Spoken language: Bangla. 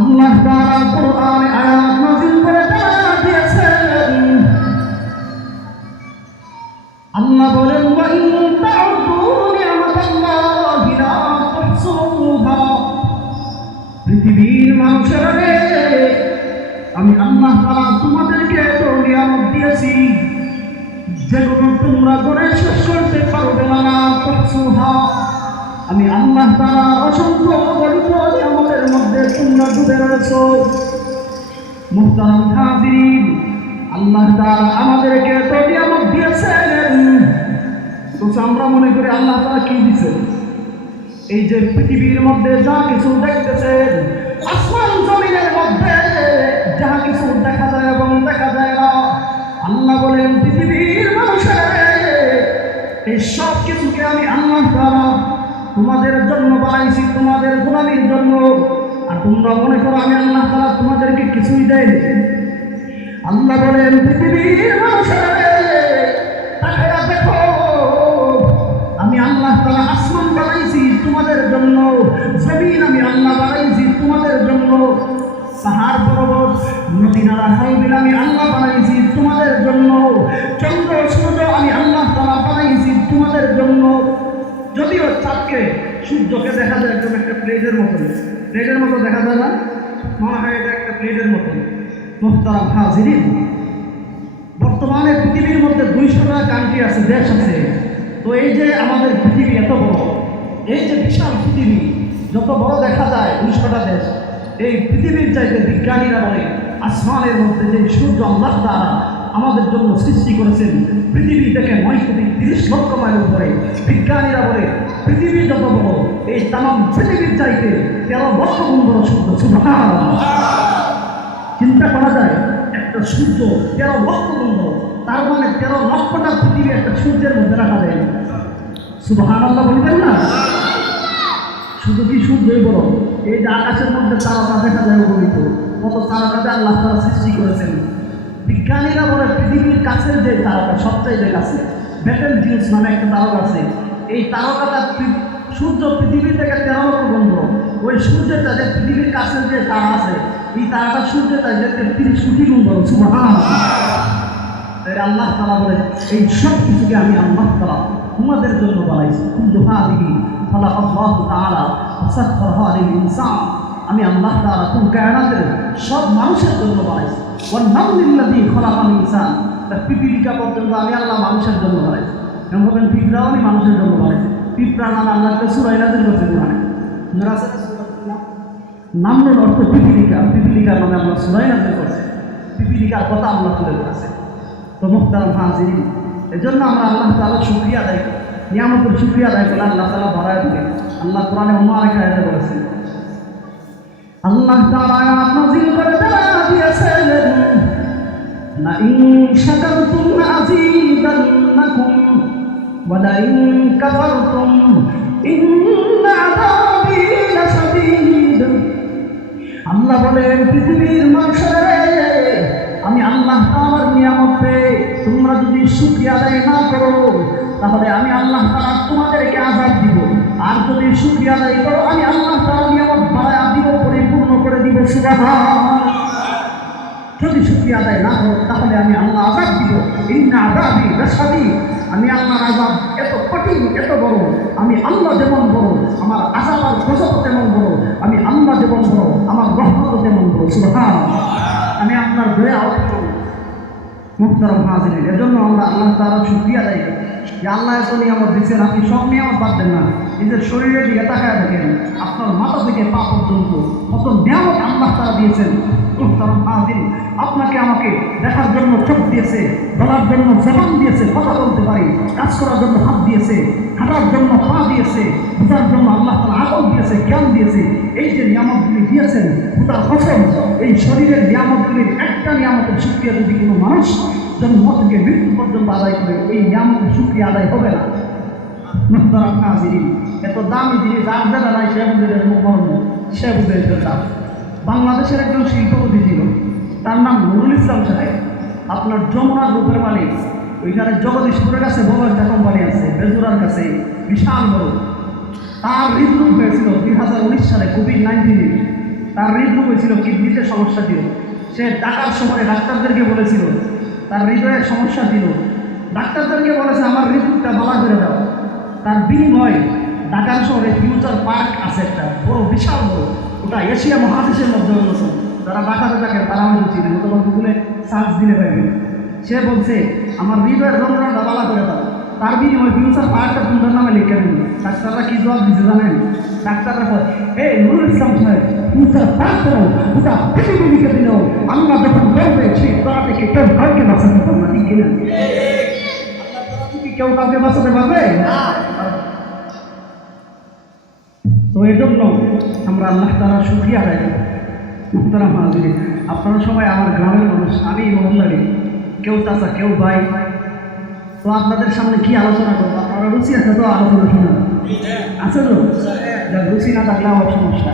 আল্লাহ তাআলা কোরআনে আয়াত নাযিল করে দিয়েছেন। আল্লাহ বলেন, ওয়া ইন তা'উদু নি'মাতাল্লাহি লা তুহসুহা। পৃথিবীর মানুষেরা রে, আমি আল্লাহ তাআলা তোমাদেরকে এত নিয়ামত দিয়েছি যেগুলো তোমরা করে শেষ করতে পারবে না। তুহসুহা, আমি আল্লাহ তাআলা অসংখ্য অগণিত নিয়ামতের মধ্যে তোমরা ডুবে রয়েছো। মুহতারাম হাজিরিন, আল্লাহ তাআলা আমাদেরকে এত নিয়ামত দিয়েছেন, তো আমরা মনে করি আল্লাহ তাআলা কি দিয়েছেন? এই যে পৃথিবীর মধ্যে যা কিছু দেখতেছেন, আসমান জমিনের মধ্যে যা কিছু দেখা যায় এবং দেখা যায় না, আল্লাহ বলেন পৃথিবীর মানুষের এই সব কিছুকে আমি আল্লাহ তাআলা তোমাদের জন্য বানাইছি, তোমাদের গোলামীর জন্য। আর তোমরা মনে করো আমি আল্লাহ তাআলা তোমাদেরকে কিছুই দেয়নি। আল্লাহ বলেন পৃথিবীর মানুষের তাকায়া দেখো, আমি আল্লাহ তাআলা আসমান বানাইছি তোমাদের জন্য, জমিন আমি আল্লাহ বানাইছি তোমাদের জন্য, পাহাড় পর্বত নদী নালা খাল বিল আমি আল্লাহ বানাইছি তোমাদের জন্য, চন্দ্র সূর্য আমি আল্লাহ তাআলা বানাইছি তোমাদের জন্য। যদিও চাঁদকে সূর্যকে দেখা যায় একদম একটা প্লেটের মতো দেখা যায় না, মনে হয় এটা একটা প্লেটের মতো। মুহতারাম হাজিরিন, বর্তমানে পৃথিবীর মধ্যে 200টা কান্ট্রি আছে, দেশ আছে। তো এই যে আমাদের পৃথিবী এত বড়, এই যে বিশাল পৃথিবী যত বড় দেখা যায়, 200টা দেশ, এই পৃথিবীর চাইতে বিজ্ঞানীরা বলে আসমানের মধ্যে যে সূর্য আল্লাহ তাআলা আমাদের জন্য সৃষ্টি করেছেন, পৃথিবী থেকে 930 লক্ষ মাইল উপরে। বিজ্ঞানীরা বলে পৃথিবী যত বড়, এই তামাম পৃথিবীর চাইতে 13 লক্ষ গুণ বড় সূর্য। সুবহানাল্লাহ! চিন্তা করা যায়, একটা সূর্য 13 লক্ষ গুণ বড়, তার মানে 13 লক্ষটা পৃথিবী একটা সূর্যের মধ্যে রাখা যায়। সুবহানাল্লাহ বলবেন না? শুধু কি সূর্যই বড়, এই যে আকাশের মধ্যে তারকা দেখা যায় অগণিত, কত তারকাতে আল্লাহ তাআলা সৃষ্টি করেছেন। বিজ্ঞানীরা বলে পৃথিবীর কাছের যে তারকা, সবচাইতে কাছে বেটেল জিউস নামে একটা তারকা আছে। এই তারকাটা সূর্য পৃথিবী থেকে 13 লক্ষ গুণ বড়। ওই সূর্যটা যে পৃথিবীর কাছের যে তারা আছে, এই তারাটা সূর্যটা যে 30 কোটি গুণ বড়। সুবহানাল্লাহ! তাই আল্লাহ তাআলা বলে এই সব কিছুকে আমি আল্লাহ তাআলা তোমাদের জন্য বানাইছি। কুল্লু হাযিহি খালাকাল্লাহু তাআলা ওয়াসাখখারাহা লিল ইনসান। আমি আল্লাহ তাআলা কুল কায়নাতের সব মানুষের জন্য বানাইছি। ওয়ান নামলিল্লাযী খালাকাল ইনসান, পিপিলিকা পর্যন্ত আমি আল্লাহ মানুষের জন্য বানাইছি। এমন ভাবেন পিঁপড়াও আমি মানুষের জন্য বানাইছি। পিঁপড়া নামে আল্লাহকে সূরা নাযিল করেছেন কোরআনে। নামরুল অর্থ পিপিলিকা, পিপিলিকার নামে আল্লাহ সূরা নাযিল করেছেন। পিপিলিকার কথা আল্লাহ তুলে ধরেছে। তো মুহতারাম হাজিরিন, এজন্য আমরা আল্লাহ তাআলার শুকরিয়া আদায় করি, নিয়ামতের শুকরিয়া আদায় করলে আল্লাহ তাআলা বাড়ায় দিবে। আল্লাহ কোরআনে অন্য আরেক আয়াতে বলেছেন, আল্লাহ তাআলা আয়াত নাযিল করে দিয়েছেন, লা ইন শাকারতুম লাযীদান্নাকুম ওয়া লা ইন কাফারতুম ইন্না আযাবী লাশাদীদ। আল্লাহ বলেন পৃথিবীর মানুষেরা, আমি আল্লাহ তাআলার নিয়ামত পেয়ে তোমরা যদি শুকরিয়া আদায় না করো, তাহলে আমি আল্লাহ তাআলা তোমাদেরকে আযাব দিব। আর যদি শুকরিয়া আদায় করো, আমি আল্লাহ তাআলা নিয়ামত বাড়ায়া দিব, পরিপূর্ণ করে দিব। সুবহানাল্লাহ! যদি শুকরিয়া আদায় না করো, তাহলে আমি আল্লাহ আযাব দিব। ইন্না আযাবী লাশাদীদ, আমি আল্লাহর আযাব এত কঠিন, এত বড়। আমি আল্লাহ যেমন বড়, আমার আযাব আর গজব তেমন বড়। আমি আল্লাহ যেমন বড়, আমার রহমত তেমন বড়। সুবহানাল্লাহ! আমি আপনার দয়া অর্জন। মুহতারাম হাজিরিন, এজন্য আমরা আল্লাহ তাআলার শুকরিয়া আদায় করি যে আল্লাহ এত নিয়ামত দিচ্ছেন, আপনি সব নিয়ামত বাদ দেন না। নিজের শরীরের দিকে তাকায় দেখেন, আপনার মাথা থেকে পা পর্যন্ত কত নিয়ামত আল্লাহ তাআলা দিয়েছেন। মুহতারাম হাজিরিন, আপনাকে আমাকে দেখার জন্য চোখ দিয়েছে, বলার জন্য জবান দিয়েছে, কথা বলতে পারি, কাজ করার জন্য হাত দিয়েছে, হাঁটার জন্য পা দিয়েছে, বোঝার জন্য আল্লাহ তাআলা আকল দিয়েছে, জ্ঞান দিয়েছে। এই যে নিয়ামতগুলি দিয়েছেন, খোদার কসম, এই শরীরের নিয়ামতগুলির একটা নিয়ামতের শুকরিয়া যদি কোনো মানুষ জন্ম থেকে মৃত্যু পর্যন্ত আদায় করে, এই নিয়ামতের শুকরিয়া আদায় হবে না। মুহতারাম হাজিরিন, এত দামি জিনিস আর যারা নাই সে বুঝে মর্ম, সে বুঝে এটার দাম। বাংলাদেশের একজন শিল্পপতি ছিল, তার নাম নুরুল ইসলাম সাহেব। আপনার যমুনার রূপের মালিক, ওইখানে জগদীশপুরের কাছে বড় একটা কোম্পানি আছে, বেজুরার কাছে, বিশাল বড়। তার হৃদরোগ হয়েছিল 2019 সালে, কোভিড-19। তার হৃদরোগ হয়েছিল, কিডনিতে সমস্যা ছিল। সে ঢাকার শহরে ডাক্তারদেরকে বলেছিল তার হৃদয়ের সমস্যা ছিল। ডাক্তারদেরকে বলেছে আমার হৃদরোগটা ভালো করে দাও। তার বিনিময় ঢাকার শহরে ফিউচার পার্ক আছে একটা বড়, বিশাল বড়, ওটা এশিয়া মহাদেশের মধ্যে অন্যতম। যারা ঢাকাতে থাকে তারা হয়তো চিনে, নতুন গুগলে সার্চ দিলে পাইবে। সে বলছে আমার হৃদয়ের যন্ত্রণাটা ভালো করে দাও। তার বিনিময় ফিউচার পার্কটা সুন্দর নামে লিখে দিল। ডাক্তাররা কি জবাব দিচ্ছে জানেন? ডাক্তাররা বলে এই নুরুল ইসলাম সাহেব ফিউচার পার্ক দাও, ওটা পৃথিবী লিখে দিল। আমরা যখন করবে সেই তোরা থেকে কেউ কাউকে বাঁচাতে পারবে না, ঠিক কিনা? কেউ কাউকে বাঁচাতে পারবে? তো এই জন্য আমরা আল্লাহ তাআলা শুকরিয়া আদায় করি। মুহতারাম হাজিরিন, আপনারা সবাই আমার গ্রামের মানুষ, আমি মহল্লারই, কেউ চাচা কেউ ভাই। তো আপনাদের সামনে কি আলোচনা করবো? আপনারা রুচি আছে তো আলোচনা শোনা আছে তো? রুচি না থাকলে আমার সমস্যা।